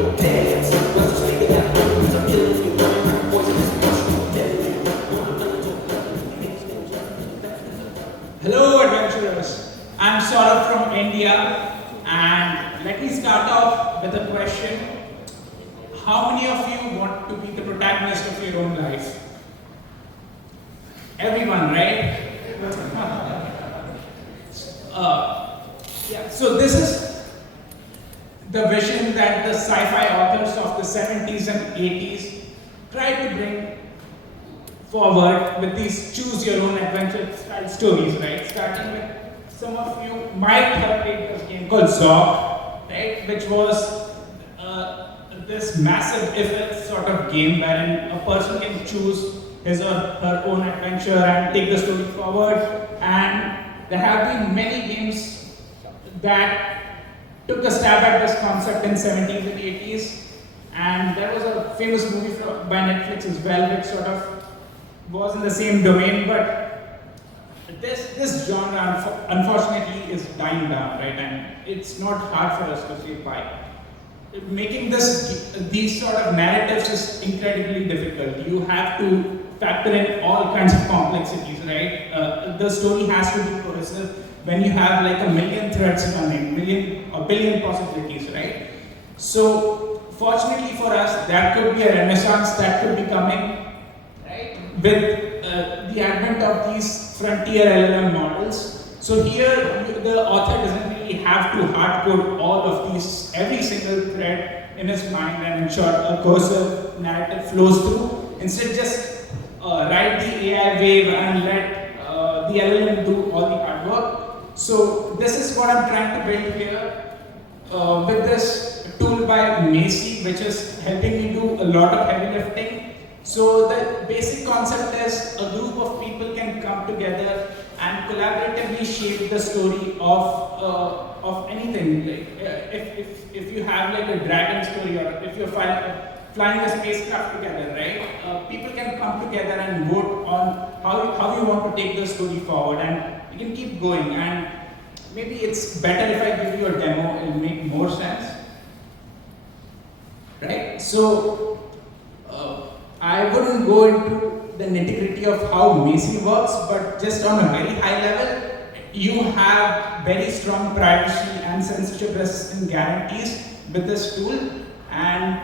Hello adventurers, I'm Saurabh from India, and let me start off with a question. How many of you want to be the protagonist of your own life? Everyone, right? Yeah, so this is the vision that the sci-fi authors of the 70s and 80s tried to bring forward with these choose your own adventure style stories, right? Starting with some of you might have played this game called Zog, right? Which was this massive if-else sort of game wherein a person can choose his or her own adventure and take the story forward. And there have been many games that took a stab at this concept in 70s and 80s. And there was a famous movie by Netflix as well, which sort of was in the same domain, but this genre unfortunately is dying down, right? And it's not hard for us to say why. Making these sort of narratives is incredibly difficult. You have to factor in all kinds of complexities, right? The story has to be cohesive when you have like a million threads running, a billion possibilities, right? So fortunately for us, that could be a renaissance that could be coming with the advent of these frontier LLM models. So here, the author doesn't really have to hard-code all of these, every single thread in his mind and ensure a cohesive narrative flows through. Instead, just ride the AI wave and let the LLM do all the hard work. So this is what I'm trying to build here with this tool by Macy, which is helping me do a lot of heavy lifting. So the basic concept is a group of people can come together and collaboratively shape the story of anything. Like if you have like a dragon story, or if you're flying a spacecraft together, right? People can come together and vote on how you want to take the story forward, and you can keep going. And maybe it's better if I give you a demo; it'll make more sense, right? So. I wouldn't go into the nitty-gritty of how Macy works, but just on a very high level, you have very strong privacy and censorship resistant guarantees with this tool, and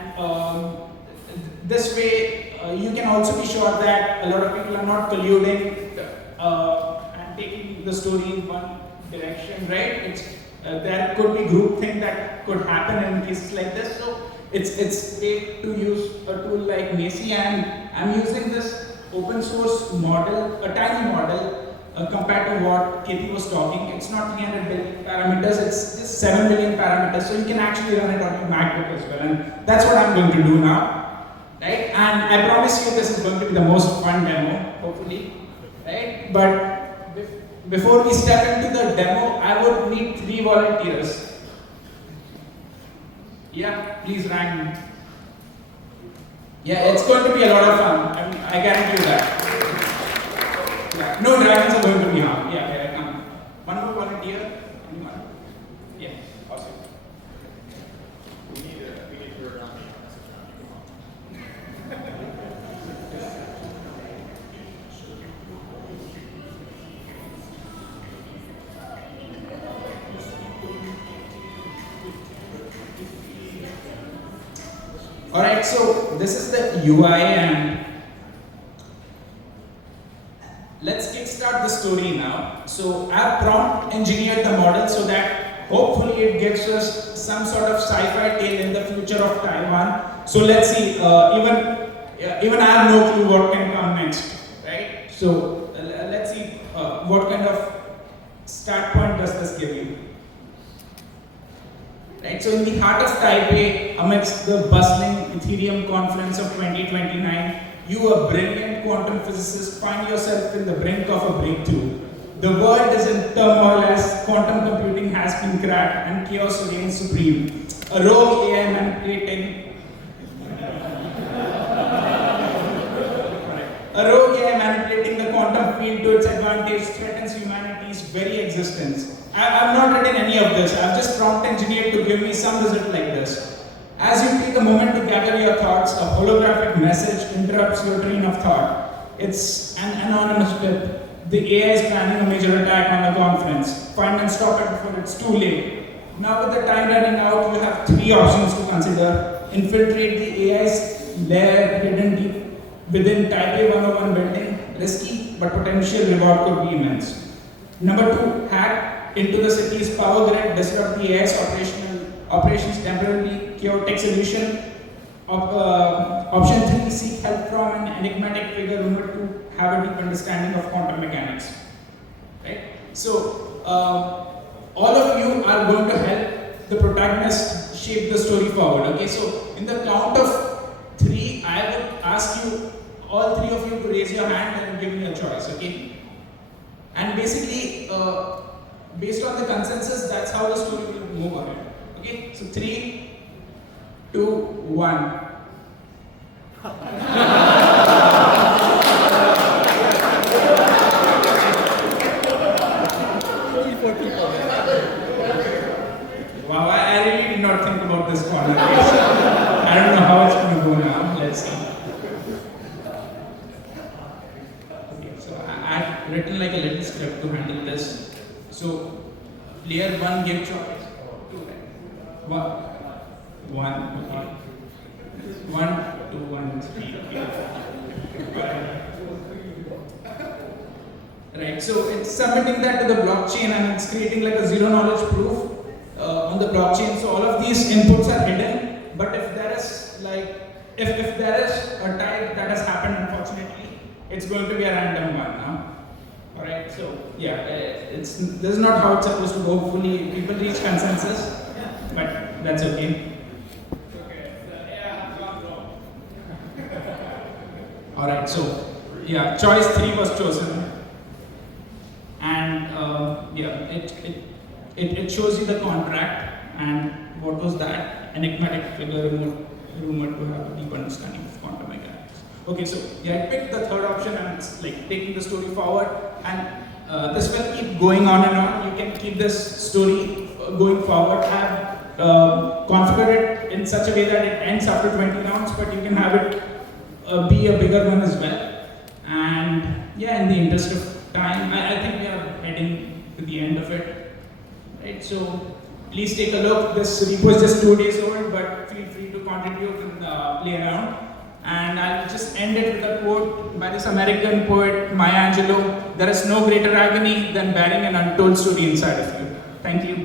this way you can also be sure that a lot of people are not colluding and taking the story in one direction, right? There could be groupthink that could happen in cases like this. So it's great to use a tool like Macy, and I'm using this open source model, a tiny model compared to what Katie was talking. It's not 300 billion parameters, it's just 7 billion parameters, so you can actually run it on your MacBook as well, and that's what I'm going to do now, right? And I promise you this is going to be the most fun demo, hopefully, right? But before we step into the demo, I would need 3 volunteers. Yeah, please rank me. Yeah, it's going to be a lot of fun. I guarantee you that. Yeah. No dragons are going to be harmed. Yeah, come. One more volunteer. Anyone? Yeah. Awesome. We need to go around Alright, so this is the UI, and let's kickstart the story now. So I've prompt engineered the model so that hopefully it gives us some sort of sci-fi tale in the future of Taiwan. So let's see, even I have no clue what can come next, right? So let's see what kind of start point does this give you. Right, so in the heart of Taipei, amidst the bustling Ethereum conference of 2029, you, a brilliant quantum physicist, find yourself in the brink of a breakthrough. The world is in turmoil as quantum computing has been cracked and chaos reigns supreme. A rogue AI manipulating the quantum field to its advantage threatens humanity's very existence. I've not written any of this. I've just prompt engineered to give me some result like this. As you take a moment to gather your thoughts, a holographic message interrupts your train of thought. It's an anonymous tip. The AI is planning a major attack on the conference. Find and stop it before it's too late. Now with the time running out, you have three options to consider. Infiltrate the AI's lair hidden deep within Taipei 101 building. Risky, but potential reward could be immense. Number two, hack into the city's power grid, disrupt the AI's operations temporarily, chaotic solution. Option three, seek help from an enigmatic figure rumored to have a deep understanding of quantum mechanics. Right? So, all of you are going to help the protagonist shape the story forward. Okay, so in the count of three, I would ask you, all three of you, to raise your hand and give me a choice. Okay, and basically, based on the consensus, that's how the story will move ahead. Okay, so 3, 2, 1. Wow, I really did not think about this conversation. I don't know how it's going to go now. Let's see. Okay, so I've written like a little script to handle this. So, player 1 give choice. 1. Okay. 1, 2, 1, 3. Okay. Right, so it's submitting that to the blockchain and it's creating like a zero knowledge proof on the blockchain. So all of these inputs are hidden, but if there is if there is a type that has happened, unfortunately, it's going to be a random one now. Alright, so yeah, this is not how it's supposed to go. Hopefully people reach consensus, but that's okay. Alright, so yeah, choice 3 was chosen. And yeah, it shows you the contract and what was that? Enigmatic figure rumored to have a deep understanding of quantum mechanics. Okay, so yeah, I picked the third option and it's like taking the story forward, and this will keep going on and on. You can keep this story going forward. Have configured it in such a way that it ends after 20 rounds, but you can have it be a bigger one as well. And yeah, in the interest of time, I think we are heading to the end of it. Right, so please take a look. This repo is just 2 days old, but feel free to contribute and play around. And I'll just end it with a quote by this American poet, Maya Angelou: "There is no greater agony than bearing an untold story inside of you." Thank you.